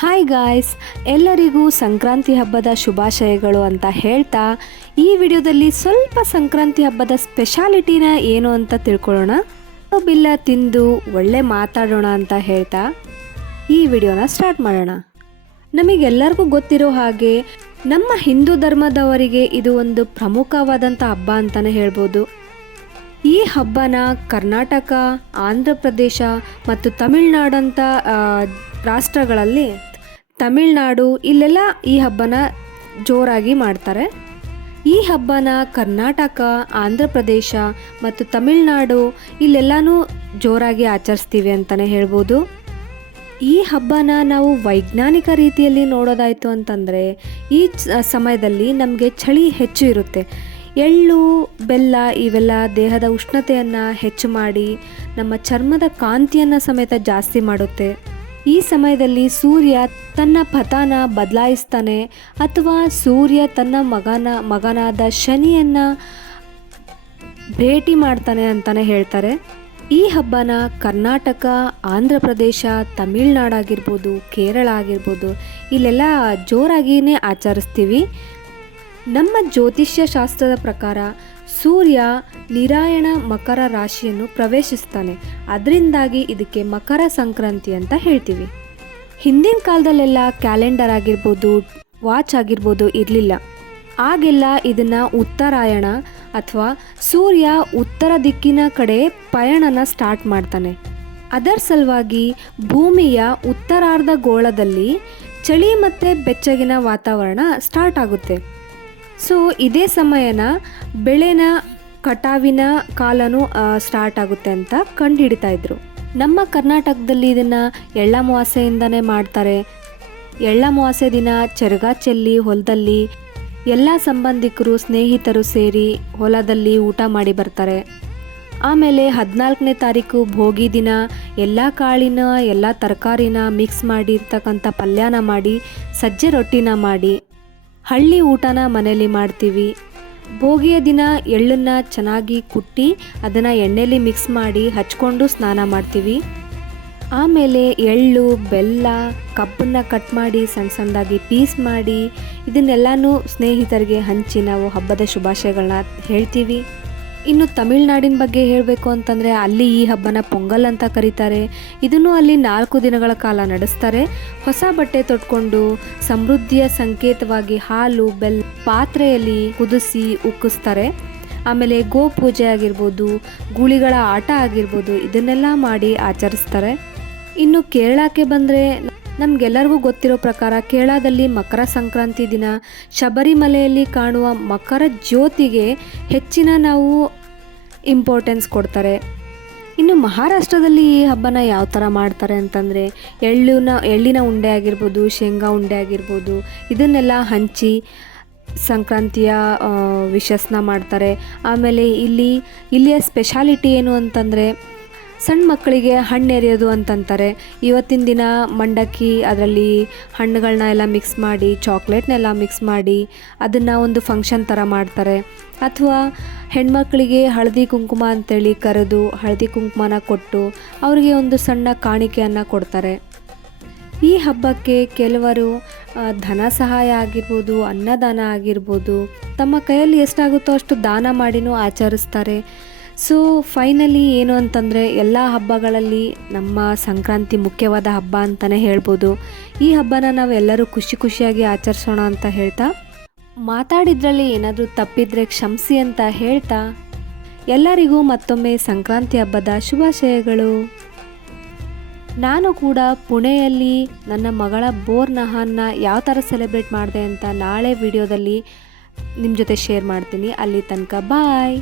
Hi guys ಎಲ್ಲರಿಗೂ ಸಂಕ್ರಾಂತಿ ಹಬ್ಬದ ಶುಭಾಶಯಗಳು ಅಂತ ಹೇಳ್ತಾ, ಈ ವಿಡಿಯೋದಲ್ಲಿ ಸ್ವಲ್ಪ ಸಂಕ್ರಾಂತಿ ಹಬ್ಬದ ಸ್ಪೆಷಾಲಿಟಿನ ಏನು ಅಂತ ತಿಳ್ಕೊಳ್ಳೋಣ. ಬಿಲ್ಲ ತಿಂದು ಒಳ್ಳೆ ಮಾತಾಡೋಣ ಅಂತ ಹೇಳ್ತಾ, ಈ ವಿಡಿಯೋನ ಸ್ಟಾರ್ಟ್ ಮಾಡೋಣ. ನಮಗೆಲ್ಲರಿಗೂ ಗೊತ್ತಿರೋ ಹಾಗೆ, ನಮ್ಮ ಹಿಂದೂ ಧರ್ಮದವರಿಗೆ ಇದು ಒಂದು ಪ್ರಮುಖವಾದಂಥ ಹಬ್ಬ ಅಂತಲೇ ಹೇಳ್ಬೋದು. ಈ ಹಬ್ಬನ ಕರ್ನಾಟಕ, ಆಂಧ್ರ ಪ್ರದೇಶ ಮತ್ತು ತಮಿಳ್ನಾಡಂಥ ರಾಷ್ಟ್ರಗಳಲ್ಲಿ ತಮಿಳ್ನಾಡು, ಇಲ್ಲೆಲ್ಲ ಈ ಹಬ್ಬನ ಜೋರಾಗಿ ಮಾಡ್ತಾರೆ. ಈ ಹಬ್ಬನ ಕರ್ನಾಟಕ, ಆಂಧ್ರ ಪ್ರದೇಶ ಮತ್ತು ತಮಿಳ್ನಾಡು ಇಲ್ಲೆಲ್ಲನೂ ಜೋರಾಗಿ ಆಚರಿಸ್ತೀವಿ ಅಂತಲೇ ಹೇಳ್ಬೋದು. ಈ ಹಬ್ಬನ ನಾವು ವೈಜ್ಞಾನಿಕ ರೀತಿಯಲ್ಲಿ ನೋಡೋದಾಯಿತು ಅಂತಂದರೆ, ಈ ಸಮಯದಲ್ಲಿ ನಮಗೆ ಚಳಿ ಹೆಚ್ಚು ಇರುತ್ತೆ. ಎಳ್ಳು, ಬೆಲ್ಲ ಇವೆಲ್ಲ ದೇಹದ ಉಷ್ಣತೆಯನ್ನು ಹೆಚ್ಚು ಮಾಡಿ, ನಮ್ಮ ಚರ್ಮದ ಕಾಂತಿಯನ್ನು ಸಮೇತ ಜಾಸ್ತಿ ಮಾಡುತ್ತೆ. ಈ ಸಮಯದಲ್ಲಿ ಸೂರ್ಯ ತನ್ನ ಪಥನ ಬದಲಾಯಿಸ್ತಾನೆ ಅಥವಾ ಸೂರ್ಯ ತನ್ನ ಮಗನ, ಮಗನಾದ ಶನಿಯನ್ನು ಭೇಟಿ ಮಾಡ್ತಾನೆ ಅಂತಲೇ ಹೇಳ್ತಾರೆ. ಈ ಹಬ್ಬನ ಕರ್ನಾಟಕ, ಆಂಧ್ರ ಪ್ರದೇಶ ತಮಿಳ್ನಾಡಾಗಿರ್ಬೋದು ಕೇರಳ ಆಗಿರ್ಬೋದು, ಇಲ್ಲೆಲ್ಲ ಜೋರಾಗಿಯೇ ಆಚರಿಸ್ತೀವಿ. ನಮ್ಮ ಜ್ಯೋತಿಷ್ಯ ಶಾಸ್ತ್ರದ ಪ್ರಕಾರ ಸೂರ್ಯ ನಿರಾಯಣ ಮಕರ ರಾಶಿಯನ್ನು ಪ್ರವೇಶಿಸ್ತಾನೆ. ಅದರಿಂದಾಗಿ ಇದಕ್ಕೆ ಮಕರ ಸಂಕ್ರಾಂತಿ ಅಂತ ಹೇಳ್ತೀವಿ. ಹಿಂದಿನ ಕಾಲದಲ್ಲೆಲ್ಲ ಕ್ಯಾಲೆಂಡರ್ ಆಗಿರ್ಬೋದು, ವಾಚ್ ಆಗಿರ್ಬೋದು ಇರಲಿಲ್ಲ. ಆಗೆಲ್ಲ ಇದನ್ನು ಉತ್ತರಾಯಣ ಅಥವಾ ಸೂರ್ಯ ಉತ್ತರ ದಿಕ್ಕಿನ ಕಡೆ ಪಯಣನ ಸ್ಟಾರ್ಟ್ ಮಾಡ್ತಾನೆ. ಅದರ ಸಲುವಾಗಿ ಭೂಮಿಯ ಉತ್ತರಾರ್ಧ ಗೋಳದಲ್ಲಿ ಚಳಿ ಮತ್ತು ಬೆಚ್ಚಗಿನ ವಾತಾವರಣ ಸ್ಟಾರ್ಟ್ ಆಗುತ್ತೆ. ಸೊ ಇದೇ ಸಮಯನ ಬೆಳೆನ, ಕಟಾವಿನ ಕಾಲನೂ ಸ್ಟಾರ್ಟ್ ಆಗುತ್ತೆ ಅಂತ ಕಂಡುಹಿಡಿತಾ ಇದ್ರು. ನಮ್ಮ ಕರ್ನಾಟಕದಲ್ಲಿ ಇದನ್ನು ಎಳ್ಳಮಾವಾಸೆಯಿಂದನೇ ಮಾಡ್ತಾರೆ. ಎಳ್ಳಮಾವಾಸೆ ದಿನ ಚರಗ ಚೆಲ್ಲಿ ಹೊಲದಲ್ಲಿ ಎಲ್ಲ ಸಂಬಂಧಿಕರು, ಸ್ನೇಹಿತರು ಸೇರಿ ಹೊಲದಲ್ಲಿ ಊಟ ಮಾಡಿ ಬರ್ತಾರೆ. ಆಮೇಲೆ ಹದಿನಾಲ್ಕನೇ ತಾರೀಕು ಭೋಗಿ ದಿನ ಎಲ್ಲ ಕಾಳಿನ, ಎಲ್ಲ ತರಕಾರಿನ ಮಿಕ್ಸ್ ಮಾಡಿರ್ತಕ್ಕಂಥ ಪಲ್ಯನ ಮಾಡಿ, ಸಜ್ಜೆ ರೊಟ್ಟಿನ ಮಾಡಿ. ಹಳ್ಳಿ ಊಟನ ಮನೆಯಲ್ಲಿ ಮಾಡ್ತೀವಿ. ಭೋಗಿಯ ದಿನ ಎಳ್ಳನ್ನು ಚೆನ್ನಾಗಿ ಕುಟ್ಟಿ ಅದನ್ನು ಎಣ್ಣೆಲಿ ಮಿಕ್ಸ್ ಮಾಡಿ ಹಚ್ಕೊಂಡು ಸ್ನಾನ ಮಾಡ್ತೀವಿ. ಆಮೇಲೆ ಎಳ್ಳು, ಬೆಲ್ಲ ಕಬ್ಬನ್ನ ಕಟ್ ಮಾಡಿ ಸಣ್ಣ ಸಣ್ಣದಾಗಿ ಪೀಸ್ ಮಾಡಿ ಇದನ್ನೆಲ್ಲನೂ ಸ್ನೇಹಿತರಿಗೆ ಹಂಚಿ ನಾವು ಹಬ್ಬದ ಶುಭಾಶಯಗಳನ್ನ ಹೇಳ್ತೀವಿ. ಇನ್ನು ತಮಿಳ್ನಾಡಿನ ಬಗ್ಗೆ ಹೇಳಬೇಕು ಅಂತಂದರೆ ಅಲ್ಲಿ ಈ ಹಬ್ಬನ ಪೊಂಗಲ್ ಅಂತ ಕರೀತಾರೆ. ಇದನ್ನು ಅಲ್ಲಿ ನಾಲ್ಕು ದಿನಗಳ ಕಾಲ ನಡೆಸ್ತಾರೆ. ಹೊಸ ಬಟ್ಟೆ ತೊಟ್ಕೊಂಡು ಸಮೃದ್ಧಿಯ ಸಂಕೇತವಾಗಿ ಹಾಲು ಬೆಲ್ ಪಾತ್ರೆಯಲ್ಲಿ ಕುದಿಸಿ ಉಕ್ಕಿಸ್ತಾರೆ. ಆಮೇಲೆ ಗೋ ಪೂಜೆ ಆಗಿರ್ಬೋದು, ಗೂಳಿಗಳ ಆಟ ಆಗಿರ್ಬೋದು, ಇದನ್ನೆಲ್ಲ ಮಾಡಿ ಆಚರಿಸ್ತಾರೆ. ಇನ್ನು ಕೇರಳಕ್ಕೆ ಬಂದರೆ ನಮಗೆಲ್ಲರಿಗೂ ಗೊತ್ತಿರೋ ಪ್ರಕಾರ ಕೇರಳದಲ್ಲಿ ಮಕರ ಸಂಕ್ರಾಂತಿ ದಿನ ಶಬರಿಮಲೆಯಲ್ಲಿ ಕಾಣುವ ಮಕರ ಜ್ಯೋತಿಗೆ ಹೆಚ್ಚಿನ ನಾವು ಇಂಪಾರ್ಟೆನ್ಸ್ ಕೊಡ್ತಾರೆ. ಇನ್ನು ಮಹಾರಾಷ್ಟ್ರದಲ್ಲಿ ಈ ಹಬ್ಬನ ಯಾವ ಥರ ಮಾಡ್ತಾರೆ ಅಂತಂದರೆ ಎಳ್ಳಿನ ಎಳ್ಳಿನ ಉಂಡೆ ಆಗಿರ್ಬೋದು, ಶೇಂಗಾ ಉಂಡೆ ಆಗಿರ್ಬೋದು, ಇದನ್ನೆಲ್ಲ ಹಂಚಿ ಸಂಕ್ರಾಂತಿಯ ವಿಶಸ್ನ ಮಾಡ್ತಾರೆ. ಆಮೇಲೆ ಇಲ್ಲಿ, ಇಲ್ಲಿಯ ಸ್ಪೆಷಾಲಿಟಿ ಏನು ಅಂತಂದರೆ ಸಣ್ಣ ಮಕ್ಕಳಿಗೆ ಹಣ್ಣು ಎರೆಯೋದು ಅಂತಂತಾರೆ. ಇವತ್ತಿನ ದಿನ ಮಂಡಕ್ಕಿ, ಅದರಲ್ಲಿ ಹಣ್ಣುಗಳನ್ನ ಎಲ್ಲ ಮಿಕ್ಸ್ ಮಾಡಿ ಚಾಕ್ಲೇಟ್ನೆಲ್ಲ ಮಿಕ್ಸ್ ಮಾಡಿ ಅದನ್ನು ಒಂದು ಫಂಕ್ಷನ್ ಥರ ಮಾಡ್ತಾರೆ. ಅಥವಾ ಹೆಣ್ಮಕ್ಳಿಗೆ ಹಳದಿ ಕುಂಕುಮ ಅಂತೇಳಿ ಕರೆದು ಹಳದಿ ಕುಂಕುಮನ ಕೊಟ್ಟು ಅವರಿಗೆ ಒಂದು ಸಣ್ಣ ಕಾಣಿಕೆಯನ್ನು ಕೊಡ್ತಾರೆ. ಈ ಹಬ್ಬಕ್ಕೆ ಕೆಲವರು ಧನ ಸಹಾಯ ಆಗಿರ್ಬೋದು, ಅನ್ನದಾನ ಆಗಿರ್ಬೋದು, ತಮ್ಮ ಕೈಯಲ್ಲಿ ಎಷ್ಟಾಗುತ್ತೋ ಅಷ್ಟು ದಾನ ಮಾಡಿನೂ ಆಚರಿಸ್ತಾರೆ. ಸೊ ಫೈನಲಿ ಏನು ಅಂತಂದರೆ, ಎಲ್ಲ ಹಬ್ಬಗಳಲ್ಲಿ ನಮ್ಮ ಸಂಕ್ರಾಂತಿ ಮುಖ್ಯವಾದ ಹಬ್ಬ ಅಂತಲೇ ಹೇಳ್ಬೋದು. ಈ ಹಬ್ಬನ ನಾವು ಎಲ್ಲರೂ ಖುಷಿ ಖುಷಿಯಾಗಿ ಆಚರಿಸೋಣ ಅಂತ ಹೇಳ್ತಾ, ಮಾತಾಡಿದ್ರಲ್ಲಿ ಏನಾದರೂ ತಪ್ಪಿದ್ರೆ ಕ್ಷಮಿಸಿ ಅಂತ ಹೇಳ್ತಾ, ಎಲ್ಲರಿಗೂ ಮತ್ತೊಮ್ಮೆ ಸಂಕ್ರಾಂತಿ ಹಬ್ಬದ ಶುಭಾಶಯಗಳು. ನಾನು ಕೂಡ ಪುಣೆಯಲ್ಲಿ ನನ್ನ ಮಗಳ ಬೋರ್ ನಹಾನ್ನ ಯಾವ ಥರ ಸೆಲೆಬ್ರೇಟ್ ಮಾಡಿದೆ ಅಂತ ನಾಳೆ ವಿಡಿಯೋದಲ್ಲಿ ನಿಮ್ಮ ಜೊತೆ ಶೇರ್ ಮಾಡ್ತೀನಿ. ಅಲ್ಲಿ ತನಕ ಬಾಯ್.